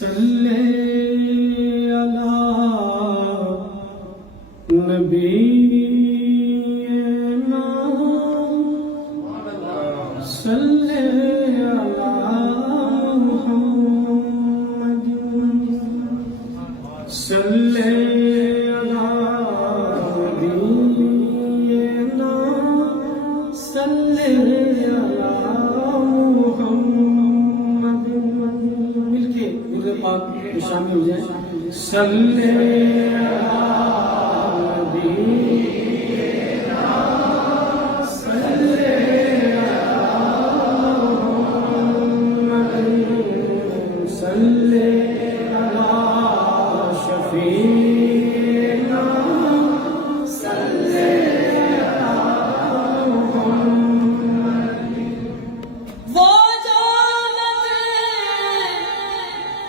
صلی علی نبینا صلی علی محمد صلی علی نبینا صلی علی محمد مل کے درود پاک میں شامل ہو جائیں صلی صلی